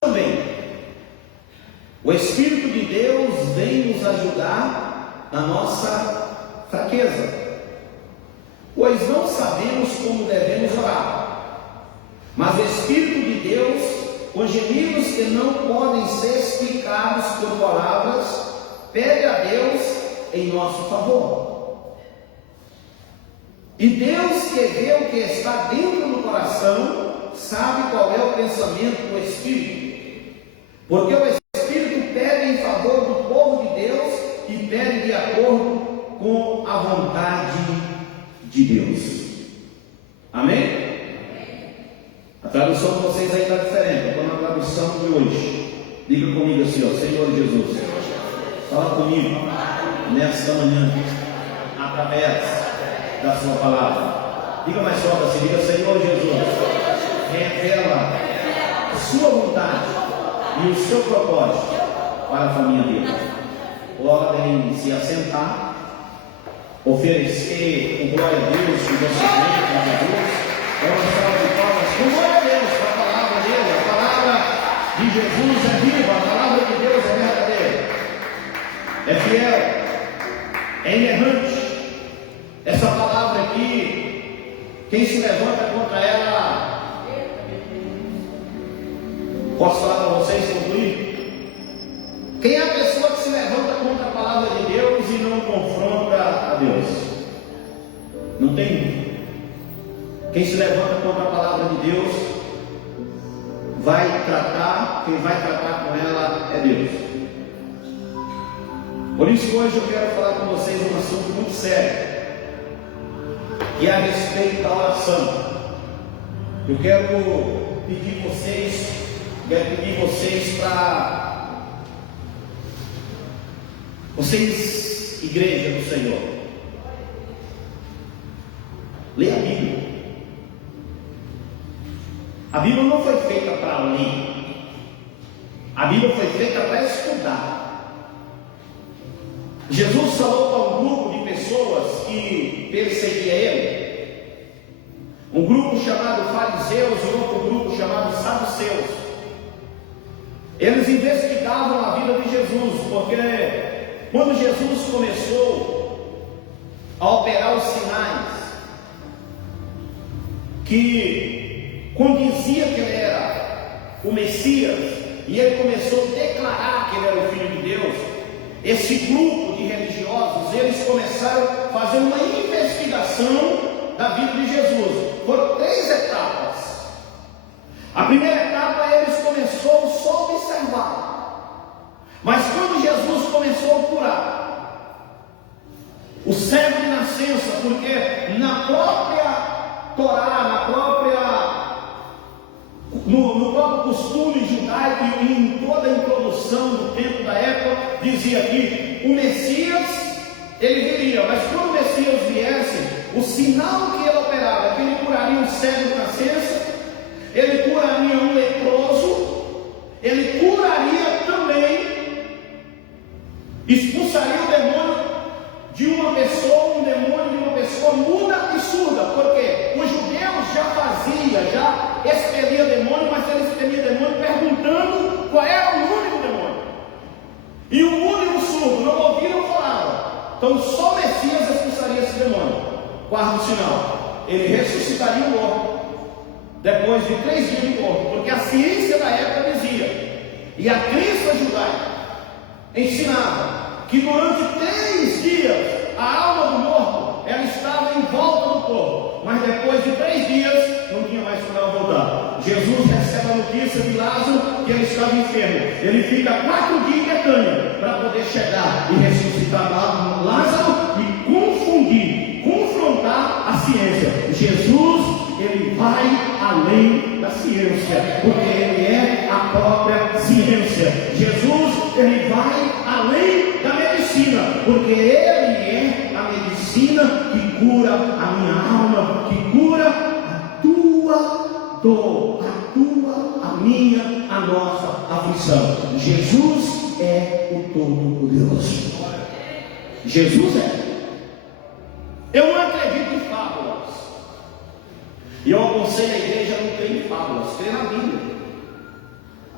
também. O Espírito de Deus vem nos ajudar na nossa fraqueza, pois não sabemos como devemos orar, mas o Espírito de Deus, com gemidos que não podem ser explicados por palavras, pede a Deus em nosso favor. E Deus, que vê o que está dentro do coração, sabe qual é o pensamento do Espírito, porque o Espírito pede em favor do povo de Deus e pede de acordo com a vontade de Deus. Amém? A tradução de vocês aí está diferente. Eu estou na tradução de hoje. Diga comigo assim, ó: Senhor Jesus, fala comigo nesta manhã, através da sua palavra. Diga mais forte assim, diga: Senhor Jesus, revela a sua vontade e o seu propósito para a família dele. Podem se assentar, oferecer com glória a Deus, com você a Jesus. Vamos falar de palmas com glória a Deus para a palavra dele. A palavra de Jesus é viva, a palavra de Deus é verdadeira, é fiel, é inerrante. Essa palavra aqui, quem se levanta contra ela, posso falar para vocês concluir? Quem é a pessoa que se levanta contra a palavra de Deus e não confronta a Deus? Não tem. Quem se levanta contra a palavra de Deus vai tratar, quem vai tratar com ela é Deus. Por isso hoje eu quero falar com vocês um assunto muito sério, que é a respeito da oração. Eu quero pedir vocês para vocês, igreja do Senhor, leia a Bíblia. A Bíblia não foi feita para ler, a Bíblia foi feita para estudar. Jesus falou para um grupo de pessoas que perseguia ele, um grupo chamado fariseus e outro grupo chamado saduceus. Eles investigavam a vida de Jesus, porque quando Jesus começou a operar os sinais que condizia que ele era o Messias, e ele começou a declarar que ele era o Filho de Deus, esse grupo de religiosos, eles começaram a fazer uma investigação da vida de Jesus. Foram 3 etapas. A primeira etapa, eles começaram só a observar, mas quando Jesus começou a curar o cego de nascença, porque na própria Torá, no próprio costume judaico e em toda a introdução do tempo da época, dizia que o Messias, ele viria, mas quando o Messias viesse, o sinal que ele operava é que ele curaria um cego de nascença, ele curaria um leproso, ele curaria também, expulsaria o demônio de uma pessoa, um demônio de uma pessoa muda e surda, porque os judeus já expelia demônio, mas ele expelia demônio perguntando qual era o nome do demônio. E o mudo e o surdo não ouviram falar. Então só o Messias expulsaria esse demônio. Quarto sinal, ele ressuscitaria o morto depois de 3 dias de morto, porque a ciência da época dizia, e a crença judaica ensinava, que durante 3 dias a alma do morto ela estava em volta do corpo, mas depois de 3 dias não tinha mais como ela voltar. Jesus recebe a notícia de Lázaro que ele estava enfermo. Ele fica 4 dias em Betânia para poder chegar e ressuscitar Lázaro e confrontar a ciência. Jesus, ele vai além da ciência, porque ele é a própria ciência. Jesus, ele vai além da medicina, porque ele é a medicina que cura a minha alma, que cura a tua dor, a minha, a nossa aflição. Jesus é o Todo-Poderoso. Jesus é. Eu não acredito em fábulas. E eu aconselho a igreja a não crer em fábulas, crer na Bíblia.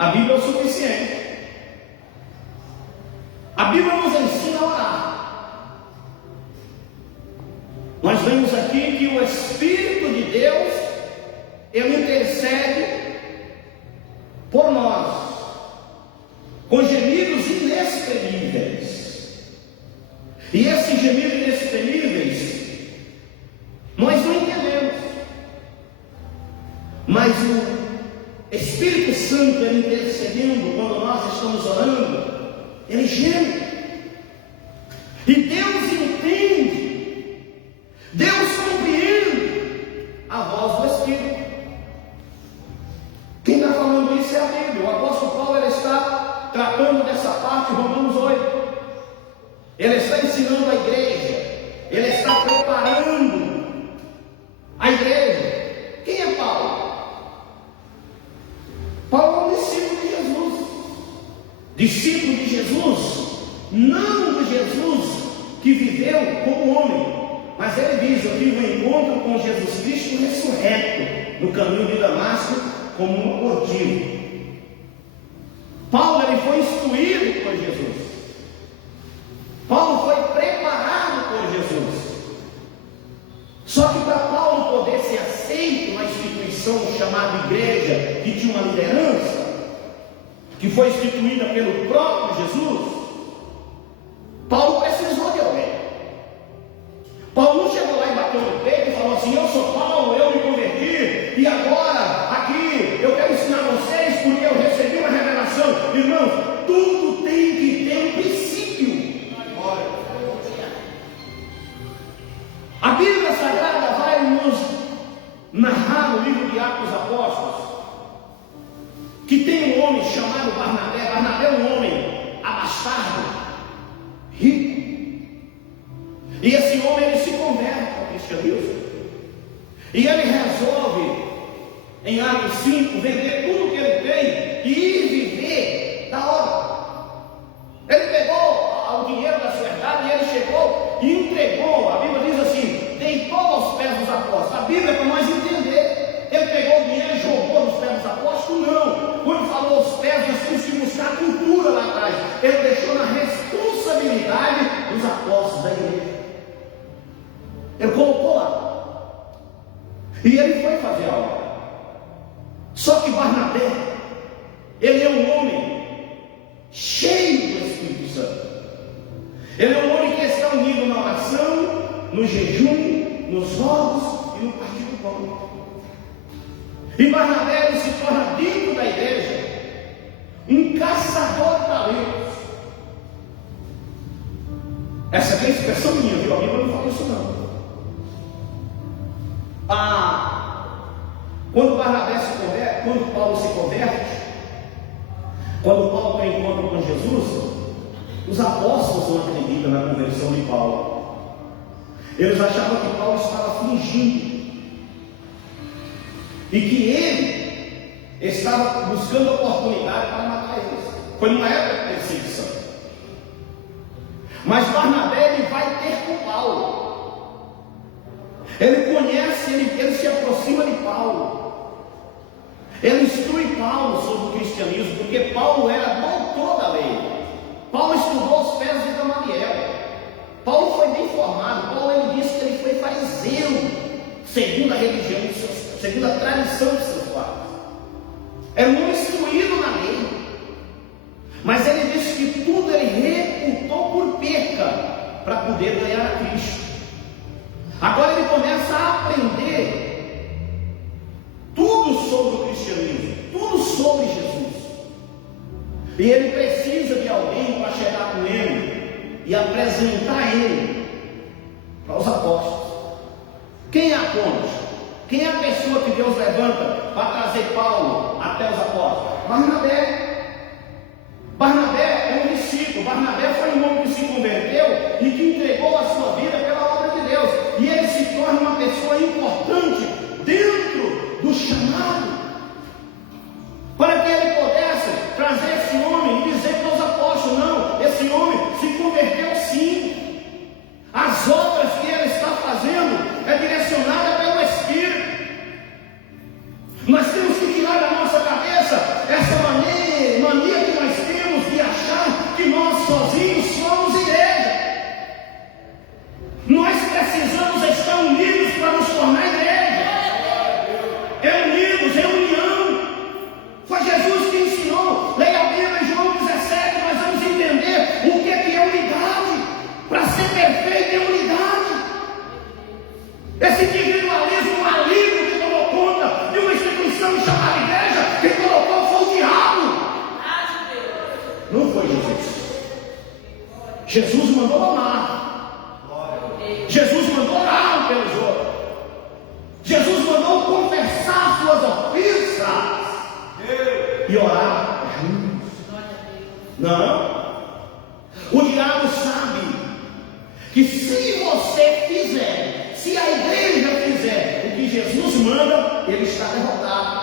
A Bíblia é o suficiente. A Bíblia nos ensina a orar. Nós vemos aqui que o Espírito de Deus, ele intercede por nós, com gemidos inexprimíveis. E esses gemidos inexprimíveis, nós não entendemos. Mas o Espírito Santo, ele intercedendo quando nós estamos orando, ele geme. E Deus entende, Deus compreende a voz do Espírito. Quem está falando isso é a Bíblia. O apóstolo Paulo, ele está tratando dessa parte, Romanos 8. Ele está ensinando a igreja, ele está preparando a igreja. Quem é Paulo? Paulo é um discípulo de Jesus. Discípulo de Jesus, não de Jesus que viveu como homem, mas ele diz: eu tive um encontro com Jesus Cristo ressurreto no caminho de Damasco como um mortivo. Paulo, ele foi instruído por Jesus. Paulo foi preparado por Jesus. Só que para Paulo poder ser aceito na instituição chamada igreja, que tinha uma liderança, que foi instituída pelo próprio Jesus, Paulo precisou de alguém. Paulo não chegou lá e bateu no peito e falou assim: eu sou Paulo, eu me converti, e agora, aqui, eu quero ensinar vocês porque eu recebi uma revelação. Irmãos, tudo tem que ter um princípio. A Bíblia Sagrada vai nos narrar no livro de Atos dos Apóstolos que tem um homem chamado Barnabé. Barnabé é um homem abastado, rico. E esse homem, ele se converte ao cristianismo. E ele resolve, em Atos 5, vender tudo que ele tem e ir viver da obra. Ele pegou o dinheiro da sua herdade e ele chegou e entregou. A Bíblia diz assim: deitou aos pés dos apóstolos. A Bíblia é para nós entender. Ele pegou o dinheiro e jogou nos pés dos apóstolos? Não. Quando falou aos pés, nós temos que buscar a cultura lá atrás. Ele deixou na responsabilidade dos apóstolos da igreja. Ele colocou lá. E ele foi fazer a obra. Só que Barnabé, ele é um homem cheio do Espírito Santo. Ele é um homem que está unido na oração, no jejum, nos rogos e no partir do pão. E Barnabé, ele se torna dentro da igreja um caçador de talentos. Essa é a expressão minha, viu? A Bíblia não fala isso não. Quando Barnabé se converte, quando Paulo se converte, quando Paulo tem encontro com Jesus, os apóstolos não acreditam na conversão de Paulo. Eles achavam que Paulo estava fingindo e que ele estava buscando oportunidade para matar eles. Foi numa época de perseguição. Mas Barnabé, ele vai ter com Paulo. Ele conhece, ele se aproxima de Paulo. Ele instrui Paulo sobre o cristianismo, porque Paulo era doutor da lei. Paulo estudou os pés de Gamaliel. Paulo foi bem formado. Paulo, ele disse que ele foi fariseu, segundo a religião, segundo a tradição de seus pais. Era um instruído na lei. Mas ele disse que tudo ele reputou por perca para poder ganhar a Cristo. Agora ele começa a aprender tudo sobre o cristianismo, tudo sobre Jesus. E ele precisa de alguém para chegar com ele e apresentar ele para os apóstolos. Quem é a ponte? Quem é a pessoa que Deus levanta para trazer Paulo até os apóstolos? Barnabé. Barnabé é um discípulo. Barnabé foi um homem que se converteu e que entregou a sua vida pela obra de Deus. E ele se torna uma pessoa importante dentro do chamado. Para que ele pudesse trazer esse homem e dizer para os apóstolos: não, esse homem se converteu sim. As obras que ele está fazendo é direcionada pelo Espírito. Nós temos que tirar da nossa cabeça essa maneira perfeita em unidade. Esse individualismo maligno que tomou conta de uma instituição chamada igreja, quem colocou foi o diabo. Não foi Jesus. Jesus mandou amar. Jesus mandou orar pelos outros. Jesus mandou confessar suas ofensas e orar juntos. Não. O diabo sabe que se você fizer, se a igreja fizer o que Jesus manda, ele está derrotado.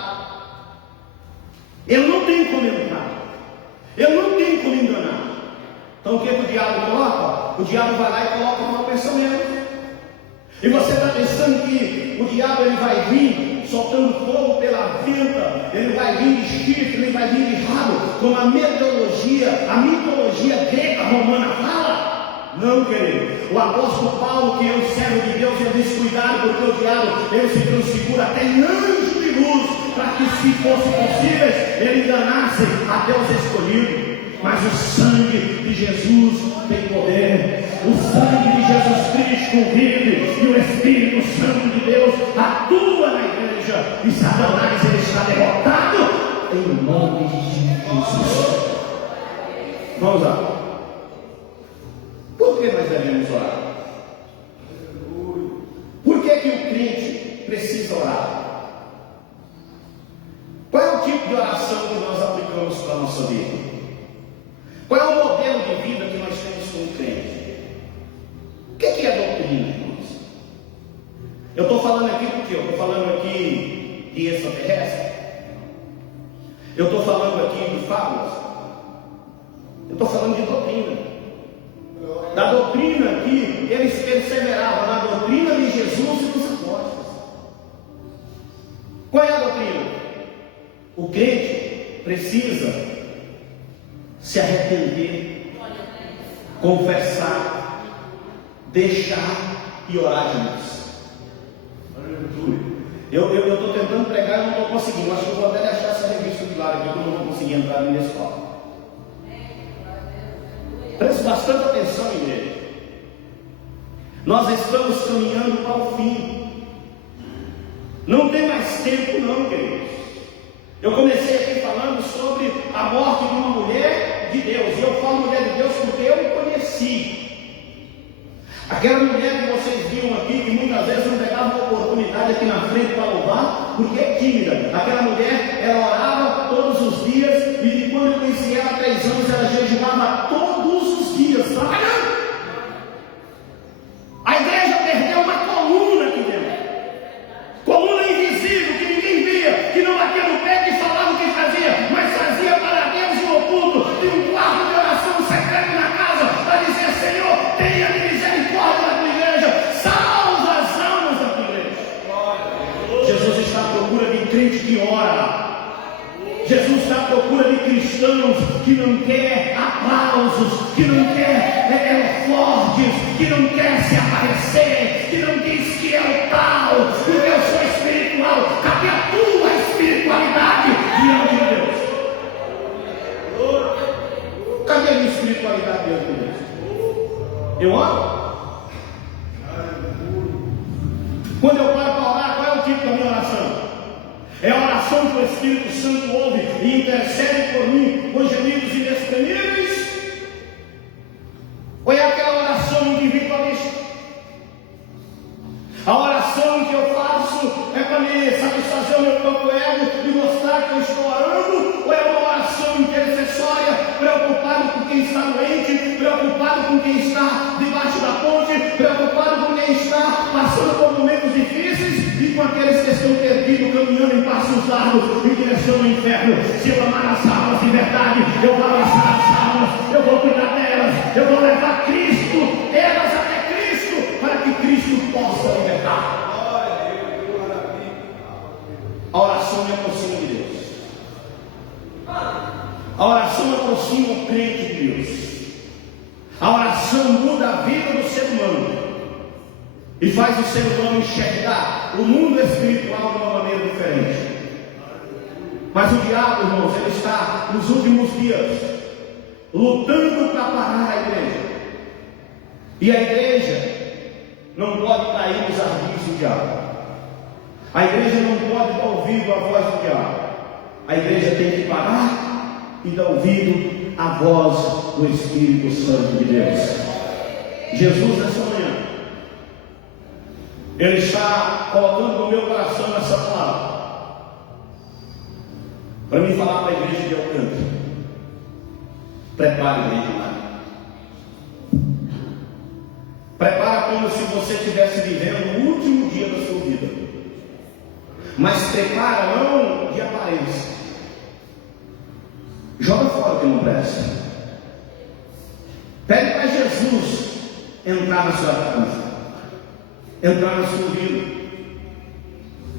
Ele não tem como entrar. Ele não tem como enganar. Então o que o diabo coloca? O diabo vai lá e coloca um mau pensamento. E você está pensando que o diabo ele vai vir soltando fogo pela venta, ele vai vir de espírito, ele vai vir de rabo, como a mitologia grega romana fala? Não, querido. O apóstolo Paulo, que é um servo de Deus, ele diz: cuidado, porque o diabo ele se transfigura até em anjo de luz, para que, se fosse possível, ele enganasse até os escolhidos. Mas o sangue de Jesus tem poder. O sangue de Jesus Cristo vive, e o Espírito Santo de Deus atua na igreja, e Satanás ele está derrotado em nome de Jesus. Vamos lá. Por que nós devemos orar? Por que o crente precisa orar? Qual é o tipo de oração que nós aplicamos para a nossa vida? Qual é o modelo de vida que nós temos como crente? O que é doutrina, irmãos? Eu estou falando aqui porque eu estou falando aqui de extraterrestre. Eu estou falando aqui de fábulas. Eu estou falando de doutrina. Da doutrina que eles perseveravam, na doutrina de Jesus e dos apóstolos. Qual é a doutrina? O crente precisa se arrepender, confessar, deixar e orar juntos. Eu estou tentando pregar e não estou conseguindo. Acho que eu vou até deixar essa revista de lado aqui, que eu não vou conseguir entrar nesse palco. Preste bastante atenção, igreja. Nós estamos caminhando para o fim. Não tem mais tempo, não, queridos. Eu comecei aqui falando sobre a morte de uma mulher de Deus. E eu falo mulher de Deus porque eu conheci. Aquela mulher que vocês viram aqui, que muitas vezes não pegava uma oportunidade aqui na frente para louvar, porque é tímida. Aquela mulher, ela orava todos os dias, e de quando eu conheci ela há 3 anos, ela jejuava todos os dias. Olha! A igreja perdeu uma coluna aqui dentro. Coluna invisível, que ninguém via, que não batia no pé, que falava o que fazia, mas fazia para Deus o oculto, de um quarto de oração secreto na casa, para dizer: Senhor, tenha misericórdia da tua igreja, salva as almas da tua igreja. Jesus está à procura de crente que ora. Jesus está à procura de cristãos que não quer aplausos, que não quer fortes, que não quer se aparecer, que não diz que é o tal, porque eu sou espiritual. Cadê a tua espiritualidade diante de Deus? Cadê a minha espiritualidade diante de Deus? Eu oro? Quando eu paro para orar, qual é o tipo da minha oração? É a oração que o Espírito Santo ouve e intercede por mim com gemidos inexprimíveis? Ou é aquela oração individualista? A oração que eu faço é para me satisfazer o meu próprio ego e mostrar que eu estou orando? Ou é uma oração intercessória, preocupado com quem está doente, preocupado com quem está debaixo da ponte, preocupado com quem está passando por momentos difíceis, e com aqueles que estão perdidos, caminhando em passos largos em direção ao inferno? Se eu amar as almas de verdade, eu vou abraçar as almas, eu vou cuidar delas, eu vou levar Cristo, elas até Cristo, para que Cristo possa libertar. A oração me aproxima de Deus. A oração aproxima o crente de Deus. A oração muda a vida do ser humano e faz o ser humano enxergar o mundo espiritual de uma maneira diferente. Mas o diabo, irmãos, ele está nos últimos dias lutando para parar a igreja. E a igreja não pode cair nos ardis do diabo. A igreja não pode dar ouvido à voz do diabo. A igreja tem que parar e dar ouvido à voz do Espírito Santo de Deus. Jesus, nessa manhã, Ele está colocando no meu coração essa palavra para me falar para a igreja de Alcântara. Prepare a igreja. Prepara como se você estivesse vivendo o último dia da sua vida. Mas prepara não de aparência. Joga fora o que não presta. Pede para Jesus entrar na sua casa, entrar na sua vida.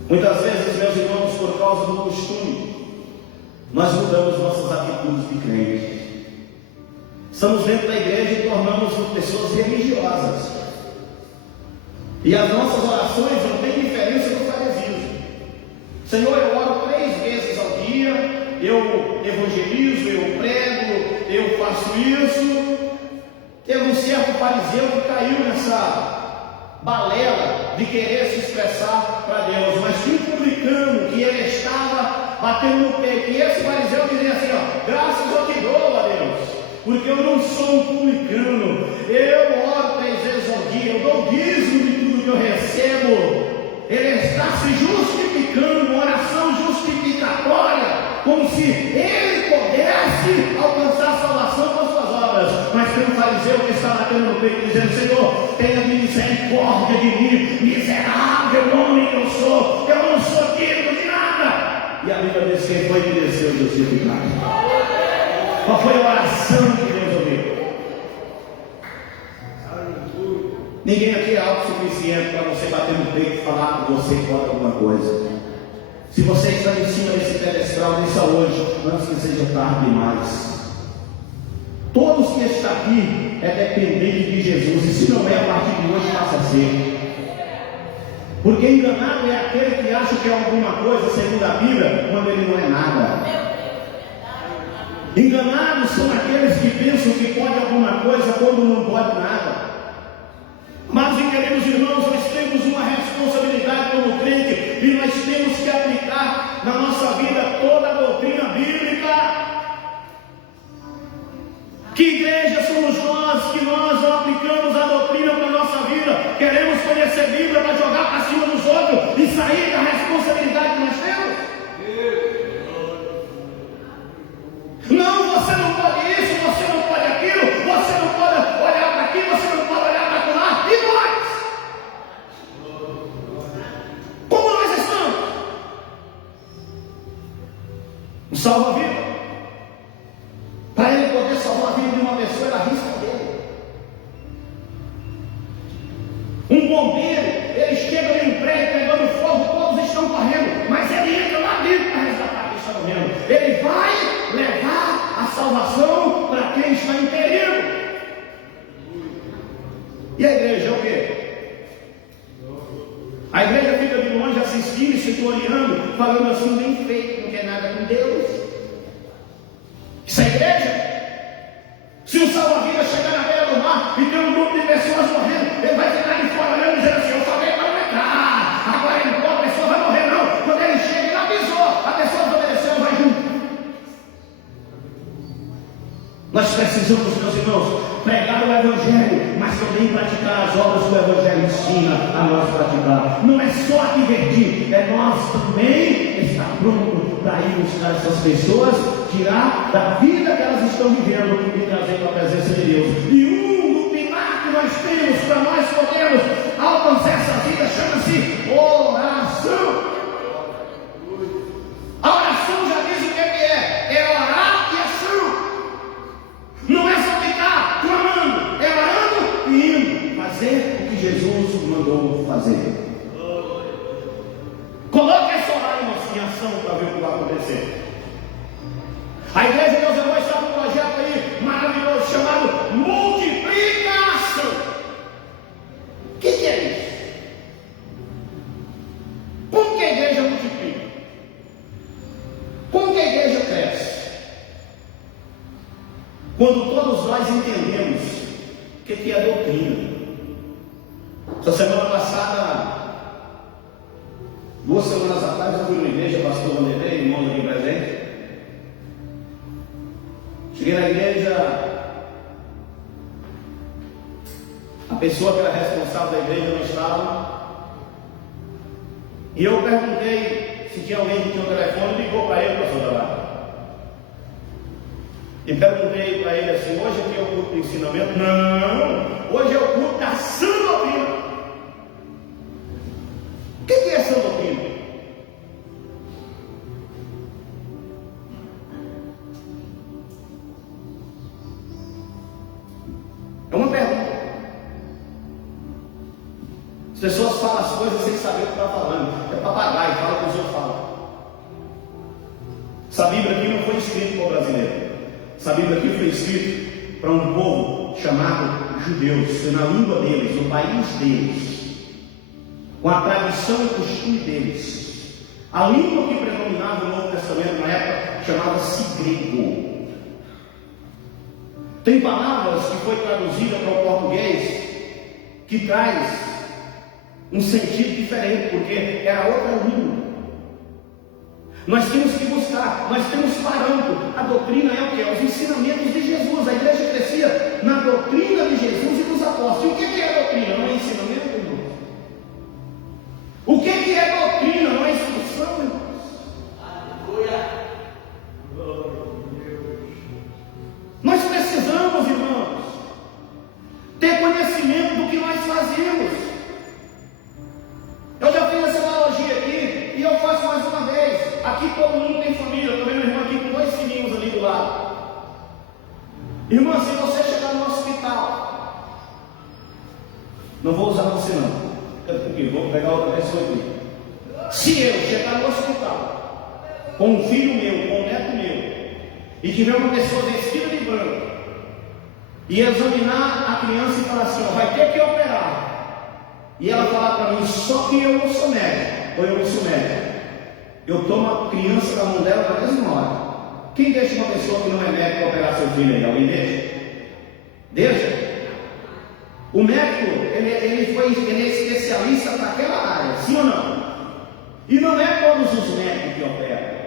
Muitas vezes, meus irmãos, por causa do costume, nós mudamos nossas atitudes de crente. Estamos dentro da igreja e tornamos-nos pessoas religiosas. E as nossas orações não têm diferença do farisismo. Senhor, eu oro 3 vezes ao dia, eu evangelizo, eu prego, eu faço isso. Teve um certo fariseu que caiu nessa balela de querer se expressar para Deus, mas tinha um publicano que ele estava batendo no peito. E esse fariseu dizia assim: ó, graças eu te dou, a Deus, porque eu não sou um publicano, eu oro 3 vezes ao dia, eu dou dízimo de tudo que eu recebo. Ele está se justificando, uma oração justificatória, como se ele pudesse alcançar a salvação com as suas obras. Mas tem um fariseu que está batendo no peito, dizendo: Senhor, tenha misericórdia de mim, miserável homem que eu não sou digno de nada. E a Bíblia diz: quem foi que desceu justificado? Qual foi a oração que Deus ouviu? Ninguém aqui é autossuficiente para você bater no peito e falar que você pode alguma coisa. Se você está em cima desse pedestal, deixa hoje, antes que seja tarde demais. Todos que estão aqui é dependente de Jesus, e se não é, a partir de hoje passa a ser. Porque enganado é aquele que acha que é alguma coisa segundo a Bíblia, quando ele não é nada. Enganados são aqueles que pensam que pode alguma coisa quando não pode nada. Mas, queridos irmãos, nós temos uma responsabilidade como crente, e nós temos que aplicar na nossa vida toda a doutrina bíblica. Que igreja somos nós que nós não aplicamos a doutrina para a nossa vida? Queremos conhecer a Bíblia para jogar para cima dos outros e sair da responsabilidade que nós temos? Não, você não pode isso, você não pode aquilo, você não pode olhar para aqui, você não pode olhar para lá. E nós? Como nós estamos? Um salva-vida. Para ele poder salvar a vida de uma pessoa, ele arrisca dele. Um bombeiro, ele chega no prédio pegando fogo, todos estão correndo, mas ele entra lá dentro para resgatar quem está morrendo. Ele vai levar a salvação para quem está em perigo. E a igreja é o quê? A igreja fica de longe assistindo, se gloriando, falando assim: bem feito, não quer nada com Deus. Isso é igreja? Se o salva-vida chegar na beira do mar e tem um grupo de pessoas morrendo, ele vai ficar de fora olhando e dizendo assim: eu falei para não entrar, agora entrou, a pessoa vai morrer. Não, quando ele chega, ele avisou, a pessoa desobedeceu, vai junto. Nós precisamos, meus irmãos, pregar o Evangelho, mas também praticar as obras que o Evangelho ensina a nós praticar. Não é só advertir, é nós também estar pronto para ir buscar essas pessoas, tirar da vida que elas estão vivendo e trazer para a presença de Deus. E do pilar que nós temos para nós podermos alcançar essa vida chama-se oração. A oração já diz o que é: é orar e ação. Não é só ficar clamando, é orando e indo fazer o que Jesus mandou fazer. Coloque essa oração em ação para ver o que vai acontecer. A igreja de Deus irmãos está num projeto aí maravilhoso chamado multiplicação. O que é isso? Como que a igreja multiplica? Como que a igreja cresce? Quando todos nós entendemos o que é doutrina. Essa semana passada, 2 semanas atrás, eu fui na igreja, pastor Vanderlei, irmão aqui presente. Cheguei na igreja, a pessoa que era responsável da igreja não estava. E eu perguntei se tinha alguém que tinha um telefone, ligou para ele, pastor Dalari. E perguntei para ele assim: hoje aqui é o culto de ensinamento? Não, hoje é o culto da sã doutrina. O que é sã doutrina? É uma pergunta. As pessoas falam as coisas sem saber o que está falando. É papagaio, fala o que os outros falam. Essa Bíblia aqui não foi escrita para o brasileiro. Essa Bíblia aqui foi escrita para um povo chamado judeus, na língua deles, no país deles, com a tradição e costume deles. A língua que predominava no Novo Testamento na época chamava-se grego. Tem palavras que foi traduzida para o português que traz um sentido diferente, porque era outra língua. Nós temos que buscar, nós temos parâmetro. A doutrina é o que? Os ensinamentos de Jesus. A igreja crescia na doutrina de Jesus e dos apóstolos. E o que é doutrina? Não é ensinamento, irmãos? O que é doutrina? Não é instrução, irmãos? Aleluia! Nós precisamos, irmãos, ter conhecimento do que nós fazemos. Eu já fiz essa analogia aqui e eu faço mais uma vez. Aqui todo mundo tem família. Estou vendo o irmão aqui com 2 filhinhos ali do lado. Irmã, se você chegar no hospital, não vou usar você não, porque vou pegar outra pessoa aqui. Se eu chegar no hospital com um filho meu, com um neto meu, e tiver uma pessoa vestida de branco e examinar a criança e falar assim: ó, vai ter que operar. E ela falar para mim: só que eu não sou médico, ou eu não sou médico, eu tomo a criança da mão dela na mesma hora. Quem deixa uma pessoa que não é médico operar seu filho aí? Alguém deixa? Deixa? O médico, ele é especialista naquela área, sim ou não? E não é todos os médicos que operam.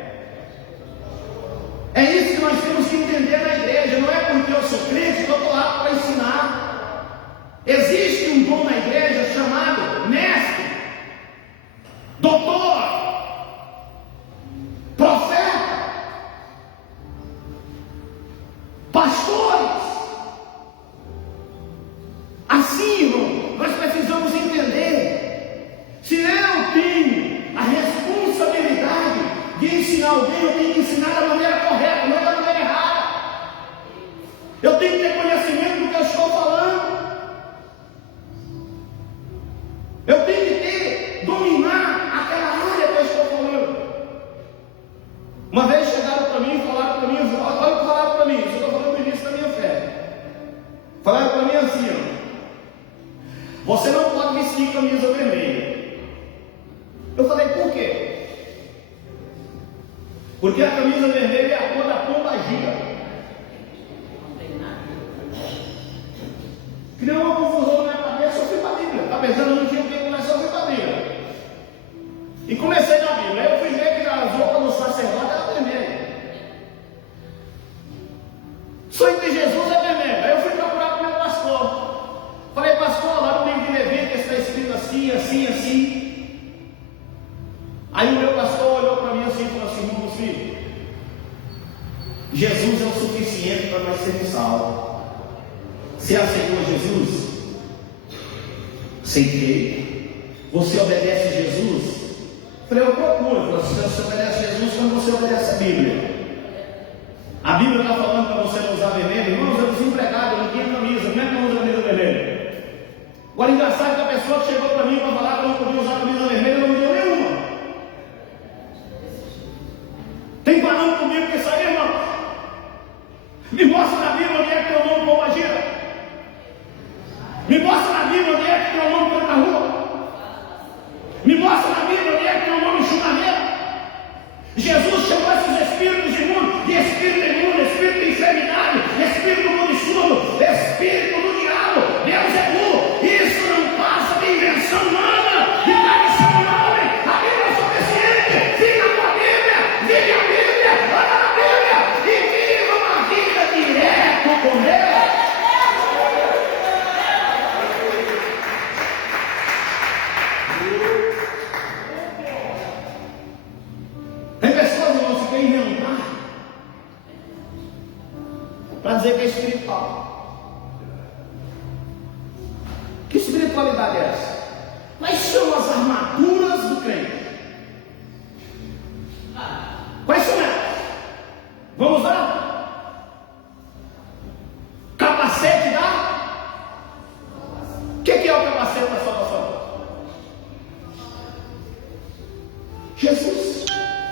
É isso que nós temos que entender na igreja. Não é porque eu sou crente que eu estou apto para ensinar. Existe um dom na igreja chamado mestre, doutor, profeta, pastores. Assim, irmão, nós precisamos entender. Se eu tenho a responsabilidade de ensinar alguém, eu tenho que ensinar da maneira correta, não da maneira errada. Eu tenho que ter conhecimento do que eu estou falando. Eu tenho que dominar aquela área que eu estou falando. Uma vez chegaram para mim e falaram para mim: olha o que falaram para mim, isso eu estou falando no início da minha fé. Falaram para mim assim: ó, você não pode vestir camisa vermelha. Eu falei: por quê? Porque a camisa vermelha é a cor da pombagira. Criou uma confusão na minha cabeça, eu fui para a Bíblia. Está pensando, não tinha o que começar, eu fui para a Bíblia. E comecei na Bíblia. Aí eu fui ver que as roupas do sacerdote eram vermelhas. Sonho de Jesus é vermelho. Aí eu fui procurar com o meu pastor. Falei: pastor, lá no livro de Levítico está escrito assim, assim, assim. Aí o meu pastor olhou para mim assim e falou assim: meu filho, Jesus é o suficiente para nós sermos salvos. Você aceitou Jesus? Aceitei. Você obedece a Jesus? Falei: eu procuro. Você obedece a Jesus quando você obedece a Bíblia. A Bíblia está falando para você não usar vermelho. Irmãos, eu desempregado, eu não tinha camisa. Como é que eu uso camisa vermelha? Agora, engraçado que a pessoa que chegou para mim para falar que eu não podia usar camisa vermelha não me deu nenhuma. Tem parando comigo com isso aí, irmão? Me mostra na Bíblia onde é que teu nome pombagira. Me mostra na Bíblia onde é que teu nome canta rua. Me mostra na Bíblia onde é que teu nome chumaneira. Jesus chamou esses espíritos imundos de espírito imundo, espírito de enfermidade, espírito do mundo surdo, espírito do diabo. Deus é burro. Isso não passa de para dizer que é espiritual. Que espiritualidade é essa? Quais são as armaduras do crente? Quais são elas? Vamos lá? Capacete o que é o capacete da salvação? Jesus.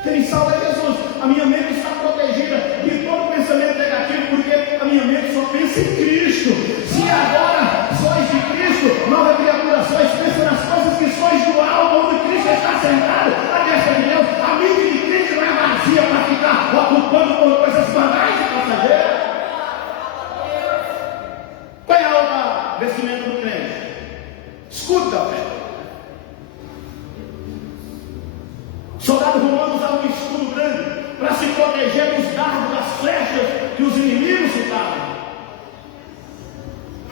Quem salva é Jesus. A minha mente está protegida de todo pensamento negativo, porque a minha mente só pensa em Cristo. Se agora sois de Cristo, nova criatura sois, pensa nas coisas que sois do alto, onde Cristo está sentado, à destra de Deus. A mente de Cristo não é vazia para ficar ocupando por coisas banais e passageiras. Qual é a outra vestimenta do crente? Escudo da fé. Soldado romano usava um escudo grande para se proteger dos dardos, das flechas que os inimigos soltavam.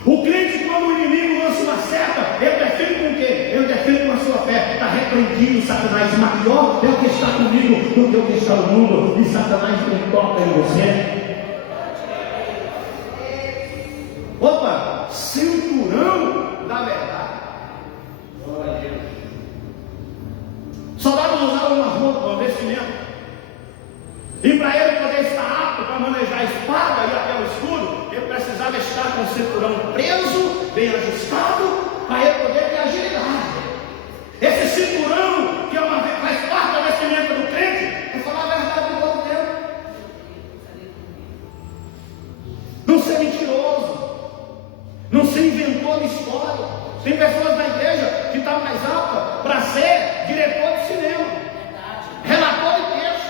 O crente, quando o inimigo lança uma seta, ele defende com o quê? Ele defende com a sua fé. Está repreendido, Satanás. Maior é o que está comigo do que o que está no mundo. E Satanás não toca em você. Opa, cinturão da verdade. Soldados usavam uma roupa, uma vestimenta. E para ele poder estar apto para manejar a espada e até o escudo, ele precisava estar com o cinturão preso, bem ajustado, para ele poder ter agilidade. Esse cinturão, que faz parte da vestimenta do crente, é falar a verdade do todo tempo. Não ser mentiroso. Não ser inventor de história. Tem pessoas na igreja que estão mais aptas para ser diretor de cinema, relator de texto,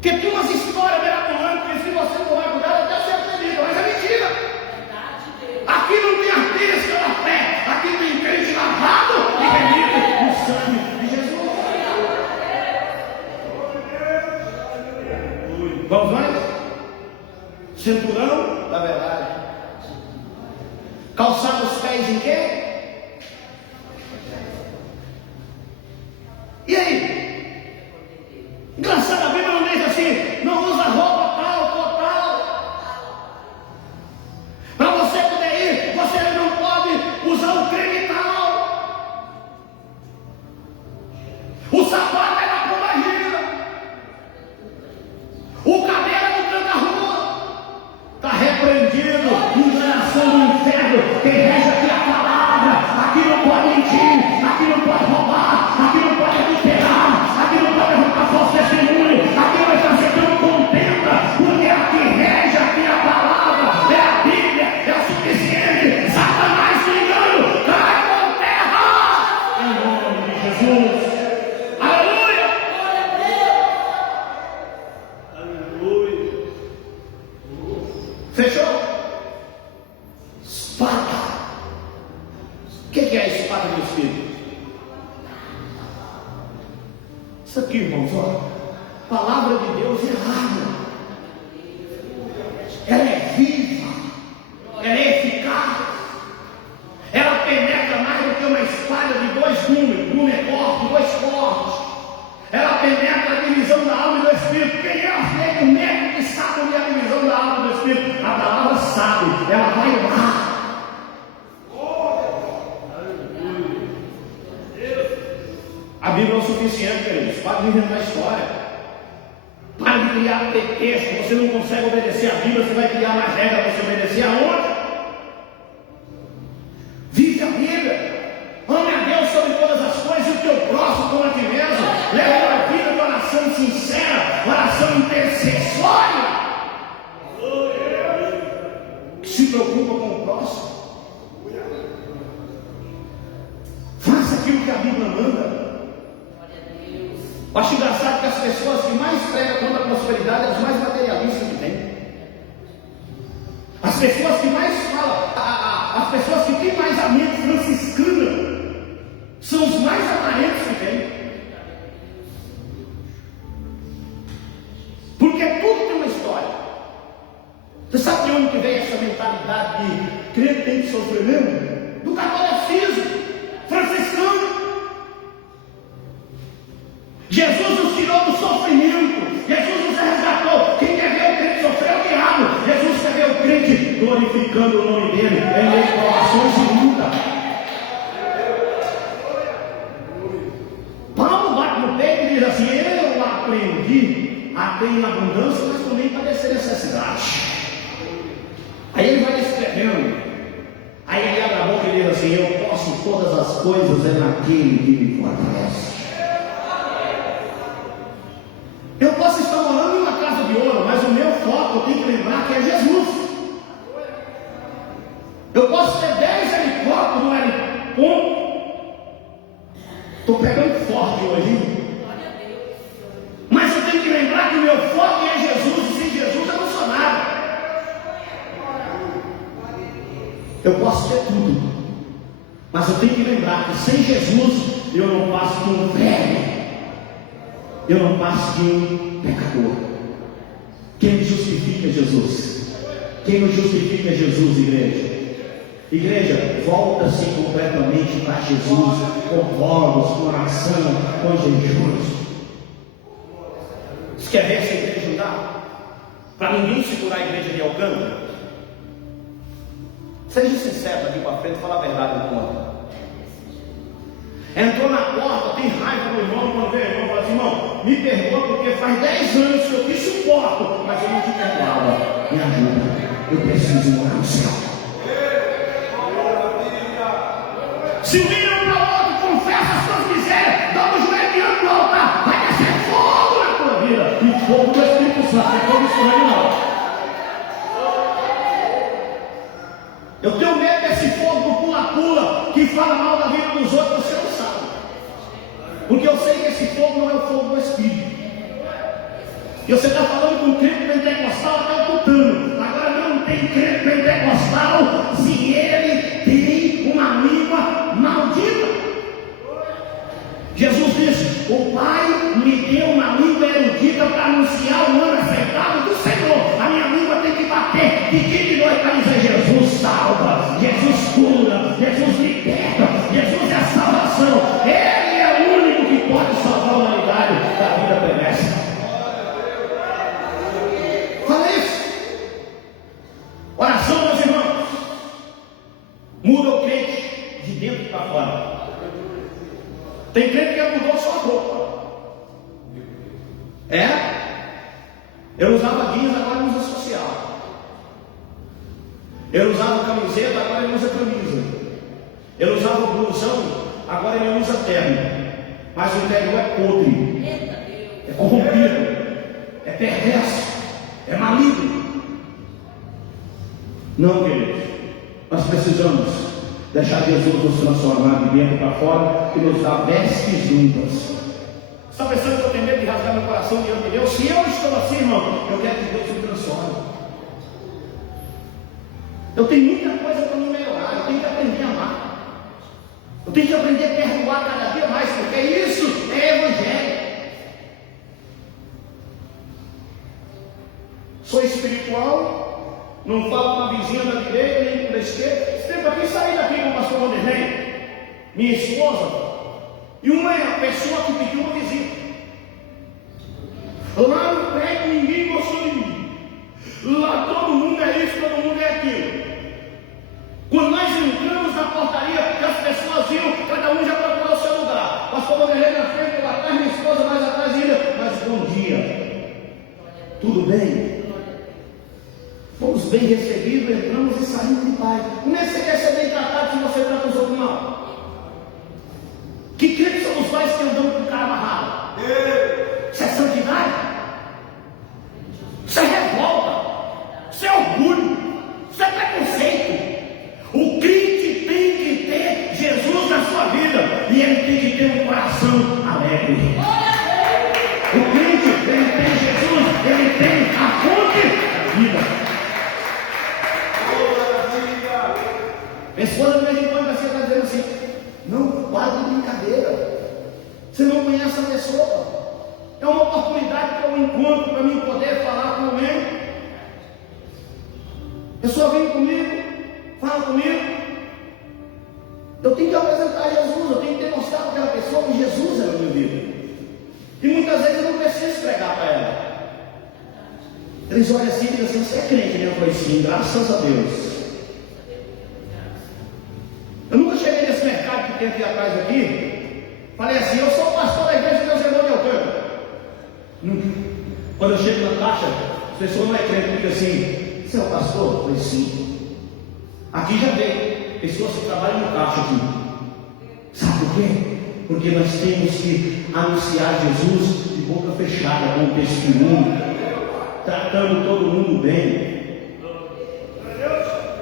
que tem umas histórias mirabolantes que se você não vai cuidar, até você acredita, mas é mentira. Aqui não tem artista da fé, aqui tem crente lavado e remido no sangue de Jesus. Vamos mais? Cinturão da verdade. Calçar os pés em quê? E aí? Engraçado, a Bíblia não diz assim, não usa roupa tal ou tal. Para você poder ir, você não pode usar o creme tal. O sapato é na pombagira. O cabelo é no canto da rua. Está repreendido, enganação do inferno. Quem rege aqui a palavra, aqui não pode mentir, aqui não pode roubar, aqui não pode adulterar, aqui não pode arrancar falso testemunho, aqui não vai fazer tão contenta, porque aqui rege aqui a palavra, é a Bíblia, é o suficiente. Satanás se engano, cai por terra, em nome de Jesus. Aleluia! Aleluia! Fechou? Espada. O que é a espada do Espírito? Isso aqui, irmãos, ó. A palavra de Deus é água. Ela é viva. Ela é eficaz. Ela penetra mais do que uma espada de dois gumes é corte, dois cortes. Ela penetra a divisão da alma e do Espírito. Quem é o médico que sabe onde é a divisão da alma e do Espírito? A palavra sabe. Ela vai lá. A Bíblia é o suficiente, queridos. Para de inventar história. Para de criar pretexto. Você não consegue obedecer a Bíblia, você vai criar mais regra para você obedecer aonde? Vive a Bíblia. Ame a Deus sobre todas as coisas e o teu próximo como a ti mesmo. Leve a vida de oração sincera, oração intercessória. Que se preocupa com o próximo. Faça aquilo que a Bíblia manda. Acho engraçado que as pessoas que mais pregam contra a prosperidade são as mais materialistas que tem. As pessoas que mais falam, as pessoas que têm mais a mente franciscana, são os mais aparentes que tem. Porque tudo tem uma história. Você sabe de onde que vem essa mentalidade de crente tem que sofrer mesmo? Do catolicismo franciscano. Jesus nos tirou do sofrimento. Jesus nos resgatou. Quem quer ver o crente sofrer é o diabo. Jesus glorificando o nome dele em meio a provações e luta. Paulo bate no peito e diz assim: eu aprendi a ter em abundância, mas também padecer necessidade. Aí ele vai escrevendo. Aí ele abre a boca e diz assim: eu posso todas as coisas naquele que me fortalece. Eu posso estar morando em uma casa de ouro, mas o meu foco eu tenho que lembrar que é Jesus. Eu posso ter 10 helicópteros no heliponto. Estou pegando forte hoje. Mas eu tenho que lembrar que o meu foco é Jesus. E sem Jesus eu não sou nada. Eu posso ter tudo, mas eu tenho que lembrar que sem Jesus eu não passo de um velho. Eu não passo de um pecador. Quem me justifica é Jesus. Quem nos justifica é Jesus, igreja. Igreja, volta-se completamente para Jesus, com fogos, com oração, com jejuns. Você quer ver essa igreja andar? Para ninguém segurar a igreja de Alcântara. Seja sincero aqui para frente, fala a verdade no mundo. Entrou na porta, tem raiva do irmão, quando vê o irmão, fala assim: irmão, me perdoa porque faz 10 anos que eu te suporto, mas eu não te perdoava. Me ajuda, eu preciso morar no céu. Se viram para o outro, confessa as suas misérias, dá o joelho diante do altar, vai descer fogo na tua vida. E fogo do Espírito Santo, não é fogo estranho não. Eu tenho medo desse fogo do pula-pula que fala mal da vida dos outros, você não sabe. Porque eu sei que esse fogo não é o fogo do Espírito. E você está falando com um crente pentecostal até o tutano. Agora não tem crente pentecostal se ele tem uma língua maldita. Jesus disse: o Pai me deu uma língua erudita para anunciar o ano aceitável do Senhor. A minha língua tem que bater de dia e de noite para dizer: Jesus salva, Jesus cura, Jesus liberta, Jesus é a salvação. Ele é o único que pode salvar a humanidade da vida perversa. Fala isso. Oração, meus irmãos, muda o crente de dentro para fora. Tem crente que mudou só a roupa. Eu usava jeans, agora ele usa social. Eu usava camiseta, agora ele usa camisa. Eu usava blusão, agora ele usa terno. Mas o interior é podre, é corrompido, é perverso, é maligno. Não, queridos, nós precisamos deixar Jesus nos transformar de dentro para fora e nos dar vestes limpas. Você está pensando que eu tenho medo de rasgar meu coração diante de Deus? Se eu estou assim, irmão, eu quero que Deus me transforme. Eu tenho muita coisa para me melhorar, eu tenho que aprender a amar. Eu tenho que aprender a perdoar cada dia mais, porque isso é evangelho. Sou espiritual, não falo com a vizinha da direita nem com a da esquerda. Esse tempo aqui, saí daqui com o pastor Vanderlei, minha esposa, e uma pessoa que pediu uma visita. Lá no prédio ninguém gostou de mim. Lá todo mundo é isso, todo mundo é aquilo. Quando nós entramos na portaria, as pessoas iam, cada um já procurou o seu lugar. Pastor Vanderlei na frente, eu atrás, minha esposa mais atrás ainda. Mas bom dia, tudo bem? Fomos bem recebidos, entramos e saímos de paz. Como é que você quer ser bem tratado se você trata os outros mal? Que crentes são os pais que andam com o cara amarrado? Isso é santidade? Isso é revolta? Isso é orgulho? Isso é preconceito? O crente tem que ter Jesus na sua vida e ele tem que ter um coração alegre. O crente, ele tem Jesus, ele tem a fonte da vida. Minha esposa de vez em quando está dizendo assim: não, para de brincadeira. Você não conhece a pessoa. É uma oportunidade para um encontro, para mim poder falar com alguém. A pessoa vem comigo, fala comigo. Eu tenho que apresentar Jesus, eu tenho que demonstrar para aquela pessoa que Jesus é na minha vida. E muitas vezes eu não preciso pregar para ela. Eles olham assim e dizem assim: você é crente, né? Eu falei: sim, graças a Deus. Eu nunca cheguei nesse mercado que tem aqui atrás aqui. Falei assim: eu sou pastor da igreja de Deus Irmão de Alcântara. Nunca. Quando eu chego na caixa, as pessoas não é crente, fica assim: você é o pastor? Eu falei: sim. Aqui já veio pessoas que trabalham no caixa aqui. Sabe por quê? Porque nós temos que anunciar Jesus de boca fechada, com testemunho, tratando todo mundo bem.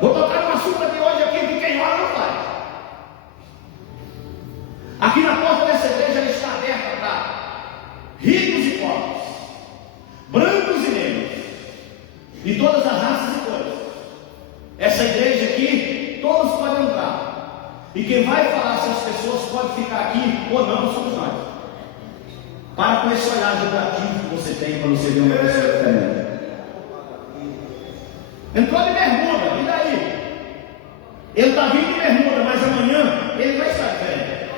Vou tocar no assunto de hoje aqui, que quem ora não faz. Aqui na porta dessa igreja ela está aberta para ricos e pobres, brancos e negros, de todas as raças e cores. Essa igreja aqui, todos podem entrar. E quem vai falar se as pessoas podem ficar aqui ou não somos nós. Para com esse olhar julgativo que você tem quando você vê uma pessoa diferente. Entrou de bermuda, e daí? Ele está vindo de bermuda, mas amanhã ele vai estar diferente.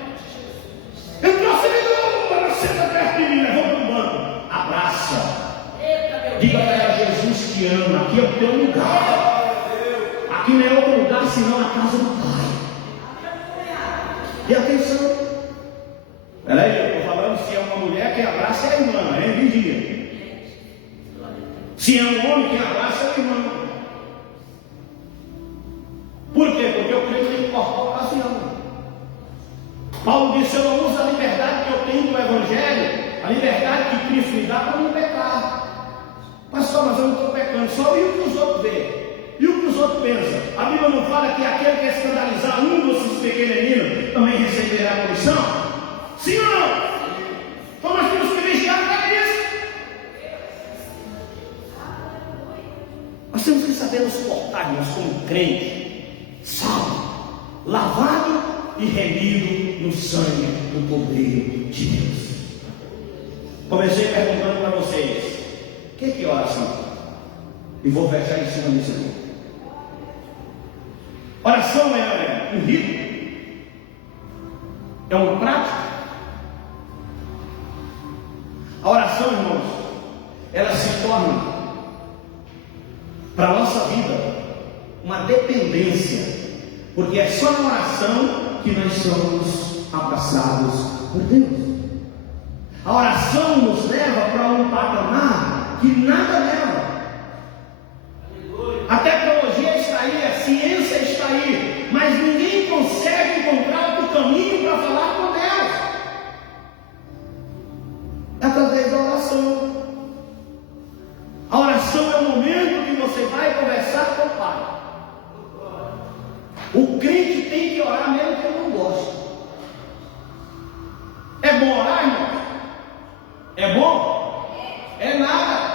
Entrou sem bermuda, senta perto de mim, levou para o banco. Abraça. Diga para ela: Jesus te ama, aqui é o teu lugar. Aqui não é outro lugar senão a casa do Pai. E atenção, peraí, eu estou falando se é uma mulher, quem abraça é a irmã, é vigia. Se é um homem, quem abraça é a irmã. Por quê? Porque eu creio que tem que cortar a ocasião. Paulo disse: eu não uso a liberdade que eu tenho do Evangelho, a liberdade que Cristo me dá, para não pecar. Pastor, mas eu não estou pecando, só e o que os outros veem? E o que os outros pensam? A Bíblia não fala que aquele que escandalizar um desses pequeninos também receberá a punição? Sim ou não? Então nós temos que vigiar para isso. Nós temos que saber nos portar, nós como crente, salvo, lavado e remido no sangue do Cordeiro de Deus. Comecei perguntando para vocês: o que é oração? E vou fechar em cima disso aqui. Oração é um rito, é uma prática. A oração, irmãos, ela se torna para a nossa vida uma dependência, porque é só na oração que nós somos abraçados por Deus. A oração nos leva para um patamar que nada leva. A tecnologia está aí, a ciência está aí, mas ninguém consegue encontrar o caminho para falar com Deus. É através da oração. A oração é o momento que você vai conversar com o Pai. O crente tem que orar mesmo que ele não gosta. É bom orar, irmão? É bom? É nada.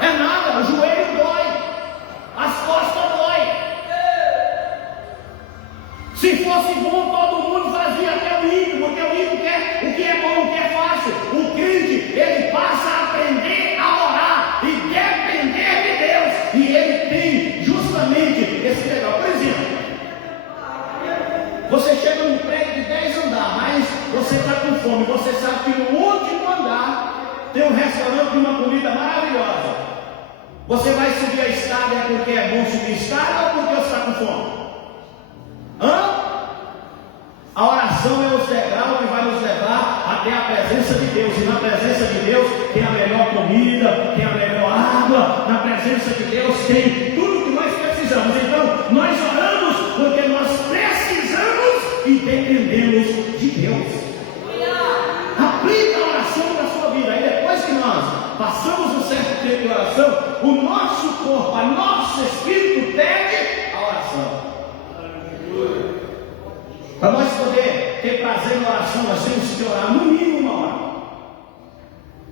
É nada, o joelho dói, as costas dói. Se fosse bom, todo mundo fazia, até o ímpio, porque o ímpio quer o que é bom, o que é fácil. O crente, ele passa a aprender a orar e depender de Deus. E ele tem justamente esse legal. Por exemplo, você chega num prédio de 10 andares, mas você está com fome, você sabe que no último andar tem um restaurante de uma comida maravilhosa. Você vai subir a escada é porque é bom subir a escada ou porque você está com fome? A oração é o degrau que vai nos levar até a presença de Deus. E na presença de Deus tem a melhor comida, tem a melhor água. Na presença de Deus tem tudo que nós precisamos. Então nós oramos porque nós precisamos e dependemos de Deus. Aplica a oração na sua vida. E depois que nós passamos um certo tempo de oração, o nosso corpo, o nosso espírito pede a oração. Para nós poder ter prazer na oração, nós temos que orar no mínimo uma hora.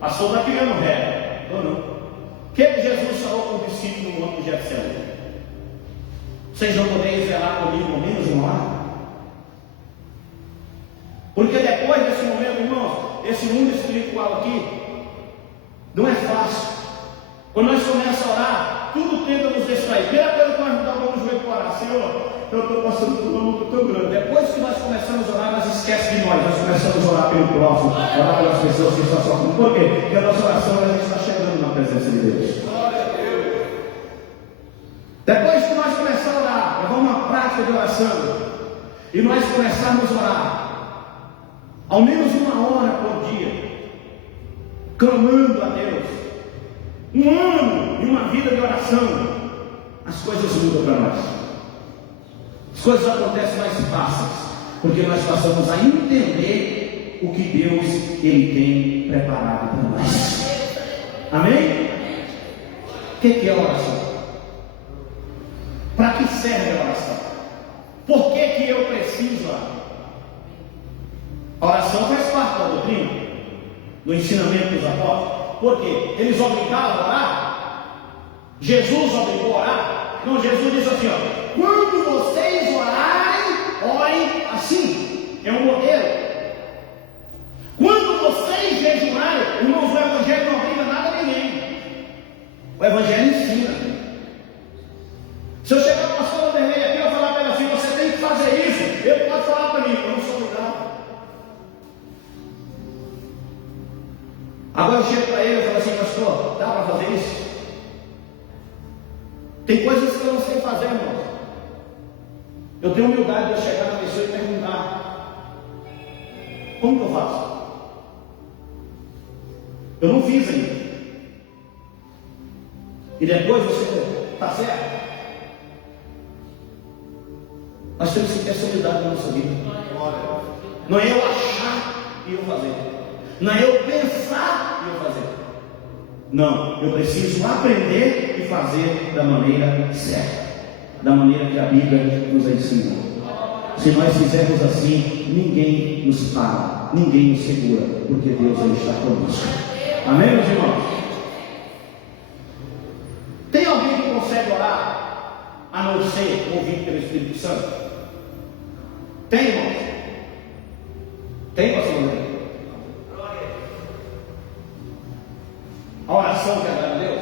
Pastor, está criando regra. Ou não? O que Jesus falou com o discípulo no monte de Getsemane? Vocês não podem zelar comigo ao menos uma hora? Porque depois desse momento, irmãos, esse mundo espiritual aqui não é fácil. Quando nós começamos a orar, tudo tenta nos distrair. Primeira coisa que nós damos no joelho para orar: Senhor, eu estou passando por uma luta tão grande. Depois que nós começamos a orar, nós esquecemos de nós começamos a orar pelo próximo, orar pelas pessoas que estão sofrendo. Por quê? Porque a nossa oração ela está chegando na presença de Deus. Depois que nós começarmos a orar, levar uma prática de oração, e nós começarmos a orar, ao menos 1 hora por dia, clamando a Deus, 1 ano e uma vida de oração, as coisas mudam para nós. As coisas acontecem mais fáceis, porque nós passamos a entender o que Deus Ele tem preparado para nós. Amém? O que é a oração? Para que serve a oração? Por que eu preciso orar? A oração faz parte da doutrina, do ensinamento dos apóstolos. Por quê? Eles obrigavam a orar? Jesus obrigou a orar? Não, Jesus disse assim, ó, quando vocês orarem, orem assim. É um modelo. Quando vocês jejuarem, irmãos, o Evangelho não obriga nada a ninguém. O Evangelho ensina. Se eu chegar para o pastor Vanderlei aqui, eu vou falar para ele assim, você tem que fazer isso. Ele pode falar para mim, eu não sou obrigado. Agora eu chego para ele e falo assim, pastor, dá para fazer isso? Tem coisas que eu não sei fazer, irmão. Eu tenho humildade de chegar na pessoa e perguntar, como que eu faço? Eu não fiz ainda. E depois você está certo? Nós temos que ter essa humildade na nossa vida. Não é eu achar e eu fazer. Não é eu pensar e eu fazer. Não, eu preciso aprender e fazer da maneira certa, da maneira que a Bíblia nos ensina. Se nós fizermos assim, ninguém nos para, ninguém nos segura, porque Deus ele está conosco. Amém, meus irmãos? Tem alguém que consegue orar a não ser ouvido pelo Espírito Santo? Tem, irmãos? Tem, pastor André? A oração que agrada a Deus?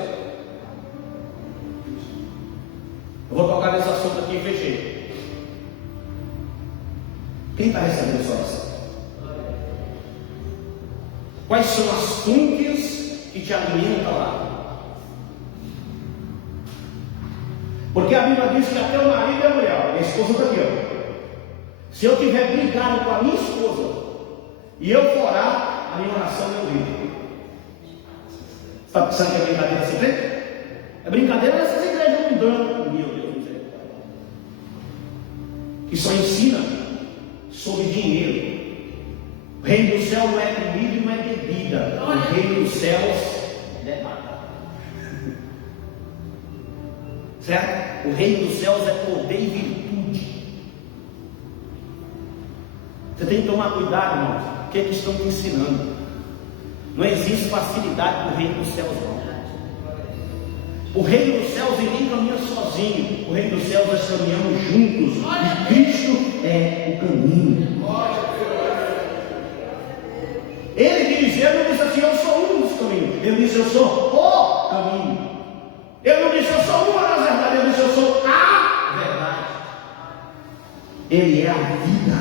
Eu vou tocar nesse assunto aqui em fecheiro. Quem está recebendo essa oração? Quais são as fontes que te alimentam lá? Porque a Bíblia diz que até o marido e a mulher, a esposa está aqui, ó. Se eu tiver brigado com a minha esposa e eu for orar, a minha oração é ouvida. Está pensando que é brincadeira essa igreja? É brincadeira nessas igrejas mundanas. Meu Deus do céu. Que só ensina sobre dinheiro. O reino do céu não é comida e não é bebida. O reino dos céus é nada. Certo? O reino dos céus é poder e virtude. Você tem que tomar cuidado, irmãos. O que é que estão te ensinando? Não existe facilidade para o reino dos céus, não. O reino dos céus ninguém caminha sozinho. O reino dos céus nós caminhamos juntos. E Cristo é o caminho. Ele que diz, ele não disse assim, eu sou um dos caminhos. Ele disse, eu sou o caminho. Ele não disse, eu sou uma das verdades. Ele disse, eu sou a verdade. Ele é a vida.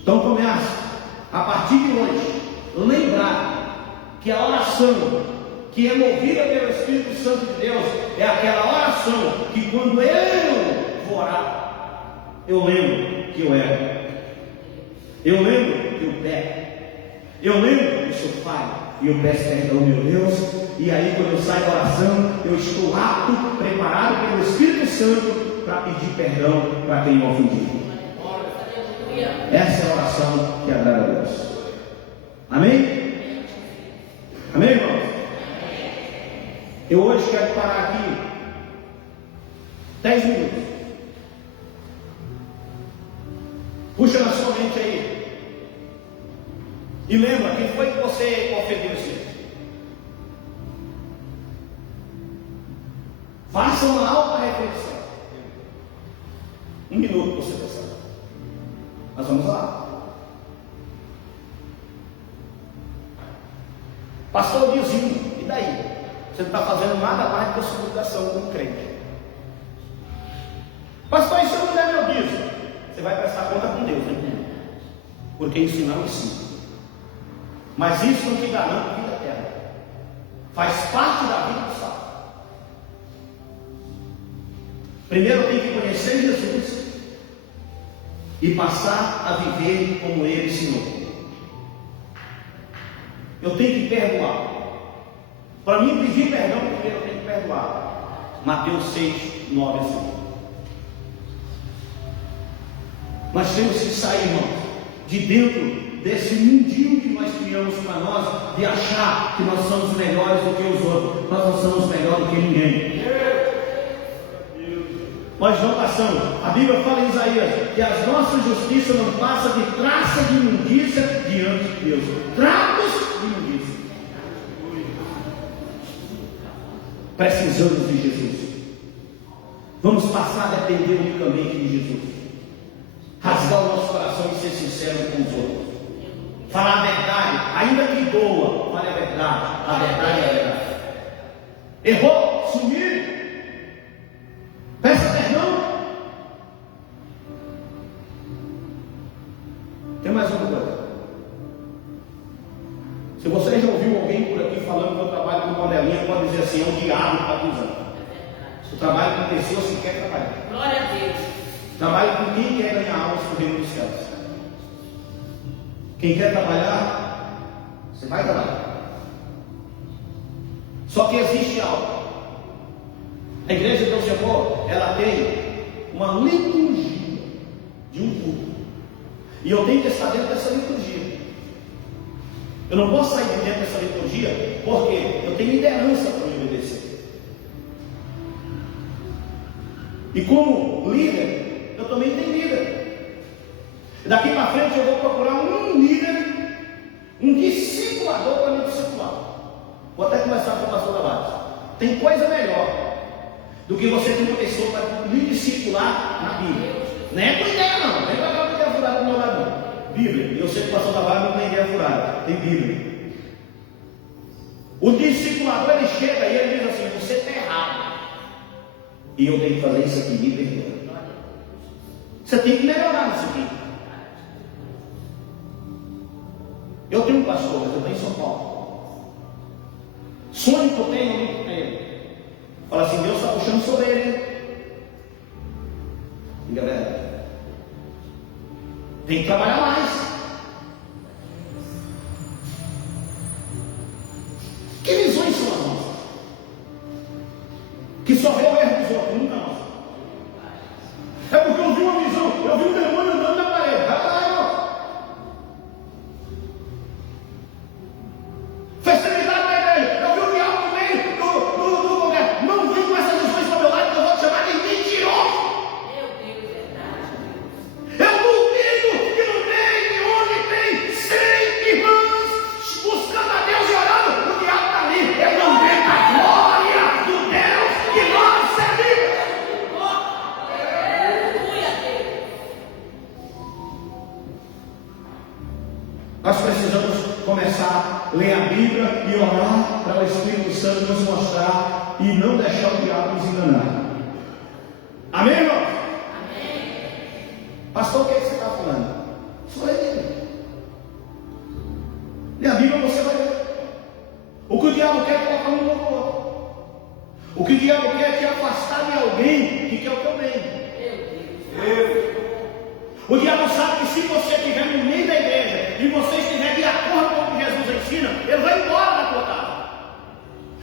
Então comece, a partir de hoje, lembrar que a oração que é movida pelo Espírito Santo de Deus é aquela oração que quando eu vou orar, eu lembro que eu erro, eu lembro que eu peco, eu lembro que sou falho e eu peço perdão, meu Deus. E aí quando eu saio da oração, eu estou apto, preparado pelo Espírito Santo para pedir perdão para quem me ofendeu. Essa é a oração que agrada a Deus. Amém? Amém, irmãos? Eu hoje quero parar aqui 10 minutos. Puxa na sua mente aí. E lembra, quem foi que você ofendeu esse dia? Faça uma alta reflexão. 1 minuto para você pensar. Nós vamos lá. Pastor Diozinho, e daí? Você não está fazendo nada mais do que a sua obrigação como crente. não der meu dízimo, você vai prestar conta com Deus, né? Porque ensinar eu ensino. Mas isso não te garante vida eterna. Faz parte da vida do salvo. Primeiro eu tenho que conhecer Jesus e passar a viver como Ele ensinou. Eu tenho que perdoar. Para mim pedir perdão, primeiro eu tenho que perdoar. Mateus 6, 9 a 5. Nós temos que sair, irmãos, de dentro desse mundinho que nós criamos para nós, de achar que nós somos melhores do que os outros. Nós não somos melhores do que ninguém. Nós não passamos. A Bíblia fala em Isaías que as nossas justiças não passam de traça de imundícia diante de Deus. Trapos de imundícia. Precisamos de Jesus. Vamos passar a depender unicamente de Jesus. Rasgar o nosso coração e ser sincero com os outros. Falar a verdade, ainda que doa, fale a verdade. A verdade é a verdade. Errou, sumir, peça perdão. Tem mais uma coisa. Se você já ouviu alguém por aqui falando que eu trabalho com panelinha, pode dizer assim: é o diabo que está pisando. Eu trabalho com pessoas que querem trabalhar. Glória a Deus. Trabalho com quem quer ganhar almas para o reino dos céus. Quem quer trabalhar, você vai trabalhar. Só que existe algo. A igreja de Deus de Amor, ela tem uma liturgia de um culto. E eu tenho que estar dentro dessa liturgia. Eu não posso sair de dentro dessa liturgia, porque eu tenho liderança para me obedecer. E como líder, eu também tenho líder. Daqui para frente eu vou procurar um líder, um discipulador para me discipular. Vou até conversar com o pastor Tavares. Tem coisa melhor do que você ter uma pessoa para lhe discipular na Bíblia. Não é com ideia não, não é para dar uma ideia furada do meu lado não. Bíblia, eu sei que o pastor Tavares não tem ideia furada, tem Bíblia. O discipulador ele chega e ele diz assim: você está errado. E eu tenho que fazer isso aqui, me perdoa. Você tem que melhorar nisso aqui. Eu tenho um pastor, mas eu estou em São Paulo. Sonho que eu tenho, eu ligo para ele. Fala assim: Deus está puxando sobre ele. E galera, tem que trabalhar mais. Que visões são as nossas? Que só vê o erro dos outros, nunca nós. É porque eu vi uma visão, eu vi um demônio andando na parede. Vai lá, irmão. Festividade na igreja. Eu vi o diabo no meio do congresso. Não vem com essas visões para o meu lado, que eu vou te chamar de mentiroso. Meu Deus, é verdade. Eu duvido que no meio de onde tem 100 irmãos buscando a Deus e orando, o diabo está ali. Ele não vê a glória do Deus que nós servimos. Nós precisamos começar a ler a Bíblia e orar para o Espírito Santo nos mostrar e não deixar o diabo nos enganar. Amém, irmão? Amém. Pastor, o que você está falando? Só ele. E a Bíblia você vai ver. O que o diabo quer é colocar um no outro. O que o diabo quer é te afastar de alguém que quer o teu bem. O diabo sabe que se você estiver no meio da igreja e você estiver de acordo com o que Jesus ensina, ele vai embora da tua casa.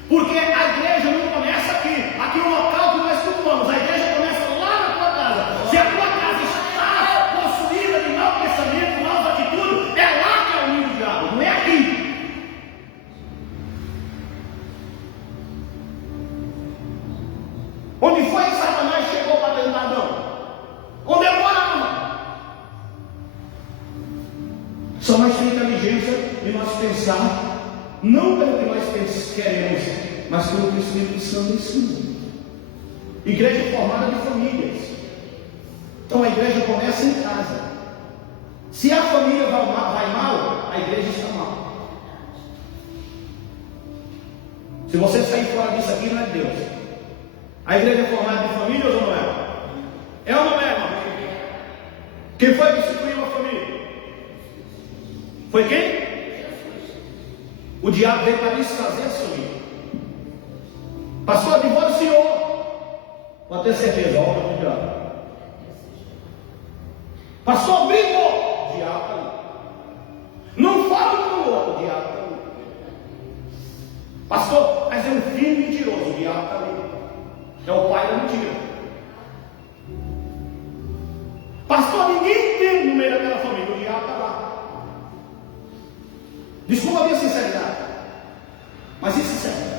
Porque a igreja não começa aqui. Aqui é o local que nós cultuamos. A igreja começa lá na tua casa. Se a tua casa está possuída de mau pensamento, maus atitudes, é lá que é o ninho do diabo, não é aqui. Onde foi que Satanás chegou para tentar Adão? Onde é mora, irmão? Só nós temos inteligência de nós pensar, não pelo que nós queremos, mas pelo que o Espírito Santo ensina. Igreja formada de famílias. Então a igreja começa em casa. Se a família vai mal, a igreja está mal. Se você sair fora disso aqui, não é Deus. A igreja é formada de famílias ou não é? É ou não é, irmão? Quem foi que instituiu a família? Foi quem? O diabo veio para desfazer a sua vida. Pastor, divorciou. Pode ter certeza, a obra do diabo. Pastor, brigou. O diabo está ali. Não fala com o outro. O diabo está ali. Pastor, mas é um filho mentiroso. O diabo está ali. É o pai da mentira. Pastor, ninguém tem no meio daquela família. O diabo está lá. Desculpa a minha sinceridade, mas isso é sério.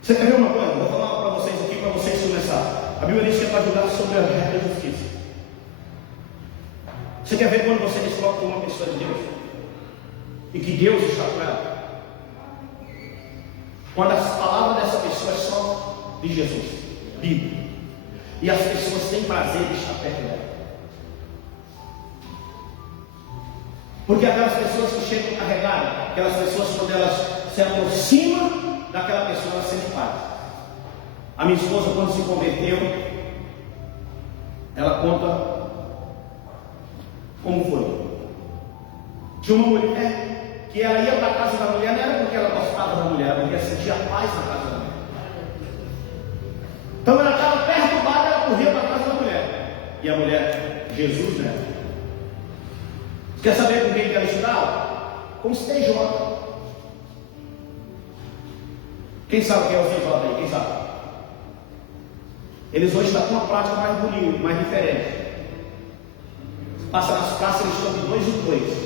Você quer ver uma coisa? Vou falar para vocês aqui, para vocês começar. A Bíblia diz que é para julgar sobre a regra da justiça. Você quer ver quando você descobre uma pessoa de Deus e que Deus está com ela? Quando as palavras dessa pessoa é só de Jesus, Bíblia, e as pessoas têm prazer de estar perto dela. Porque aquelas pessoas que chegam carregadas, aquelas pessoas quando elas se aproximam daquela pessoa, elas sentem paz. A minha esposa, quando se converteu, ela conta como foi. Tinha uma mulher que ela ia para a casa da mulher, não era porque ela gostava da mulher, ela sentia paz na casa da mulher. Então ela estava perturbada, ela corria para a casa da mulher. E a mulher, Jesus, né? Quer saber com quem que ela estudava? Com os TJ. Quem sabe quem é o TJ aí? Quem sabe? Eles hoje estão com uma prática mais bonita, mais diferente. Passa nas praças, eles estão de 2 em 2,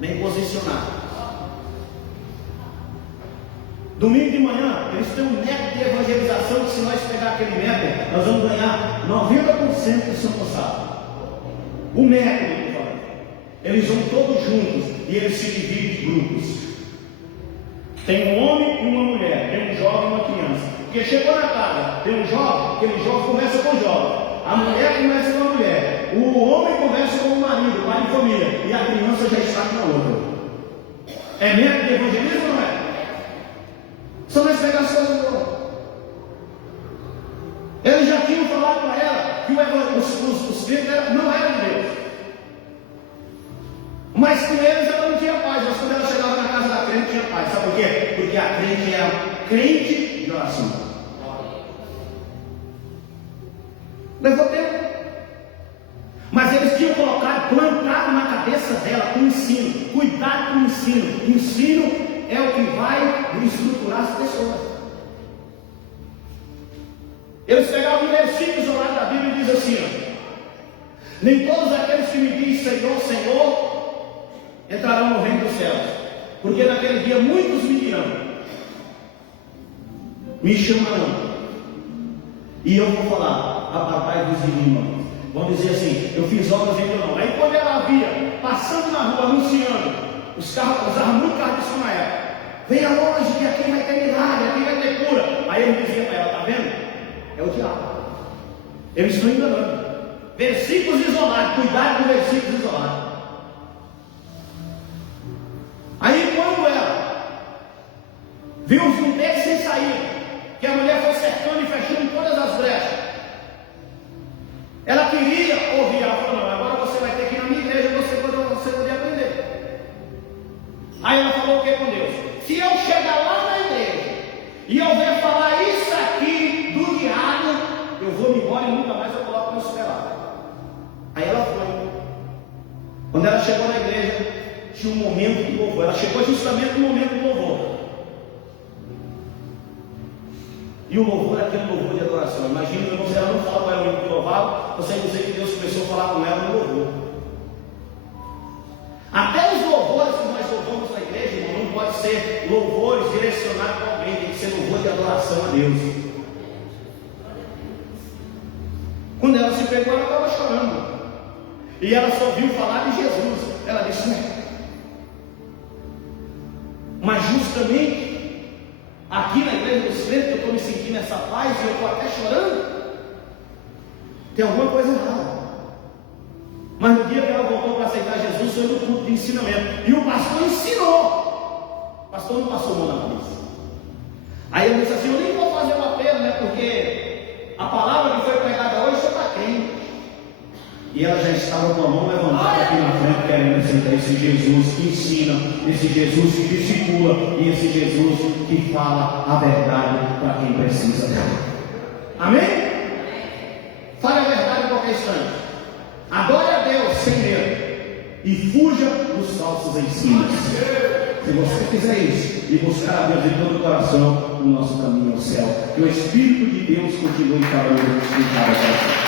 bem posicionados. Domingo de manhã, eles têm um método de evangelização que, se nós pegar aquele método, nós vamos ganhar 90% do seu passado. O método. Eles vão todos juntos e eles se dividem em grupos. Tem um homem e uma mulher, tem um jovem e uma criança. Porque chegou na casa, tem um jovem, aquele jovem começa com o jovem, a mulher começa com a mulher, o homem conversa com o marido, pai de família, e a criança já está com a outra. É método de evangelismo ou não é? Só nós pegar as coisas boas. Eles já tinham falado para ela que os crentes não eram de Deus. Mas com eles ela não tinha paz, mas quando ela chegava na casa da crente tinha paz. Sabe por quê? Porque a crente é a crente de oração. Levou tempo. Mas eles tinham colocado, plantado na cabeça dela o ensino. Cuidado com o ensino. O ensino é o que vai estruturar as pessoas. Eles pegavam um versículo isolado da Bíblia e dizem assim: nem todos aqueles que me dizem Senhor, Senhor, entrarão no reino dos céus, porque naquele dia muitos me dirão, me chamarão, e eu vou falar, apartai dos inimigos. Vão dizer assim: eu fiz obras em teu nome. Aí quando ela via, passando na rua, anunciando, os carros usavam muito carro de som na época, venha hoje que aqui vai ter milagre, aqui vai ter cura. Aí ele dizia para ela: está vendo? É o diabo. Eles estão enganando. Versículos isolados, cuidado com versículos isolados. Aí quando ela viu os zumbis sem saída, que a mulher foi cercando e fechando todas as brechas, ela queria ouvir. Ela falou: não, agora você vai ter que ir na minha igreja, você poder aprender. Aí ela falou o que com Deus? Se eu chegar lá na igreja e eu ver falar isso aqui do diabo, eu vou me embora e nunca mais eu coloco meu pé lá. Aí ela foi. Quando ela chegou na igreja, tinha um momento de louvor. Ela chegou justamente no momento do louvor. E o louvor é aquele louvor de adoração. Imagina que ela não fala para ela que louvava, você dizer que Deus começou a falar com ela no louvor. Até os louvores que nós louvamos na igreja, irmão, não pode ser louvores direcionados para alguém, tem que ser louvor de adoração a Deus. Quando ela se pegou, ela estava chorando. E ela só viu falar de Jesus. Ela disse: mas justamente aqui na igreja dos crentes que eu estou me sentindo essa paz e eu estou até chorando, tem alguma coisa errada. Mas no dia que ela voltou para aceitar Jesus, foi no culto de ensinamento, e o pastor ensinou. O pastor não passou mão na cabeça. Aí ele disse assim: eu nem vou fazer o apelo, né? Porque a palavra que foi pregada hoje, você está crente. E ela já estava com a mão levantada aqui na frente, querendo aceitar esse Jesus que ensina, esse Jesus que discipula e esse Jesus que fala a verdade para quem precisa dela. Amém? Fale a verdade em qualquer instante. Adore a Deus sem medo e fuja dos falsos ensinos. Se você fizer isso e buscar a Deus de todo o coração, o nosso caminho ao céu. Que o Espírito de Deus continue falando em cada coração.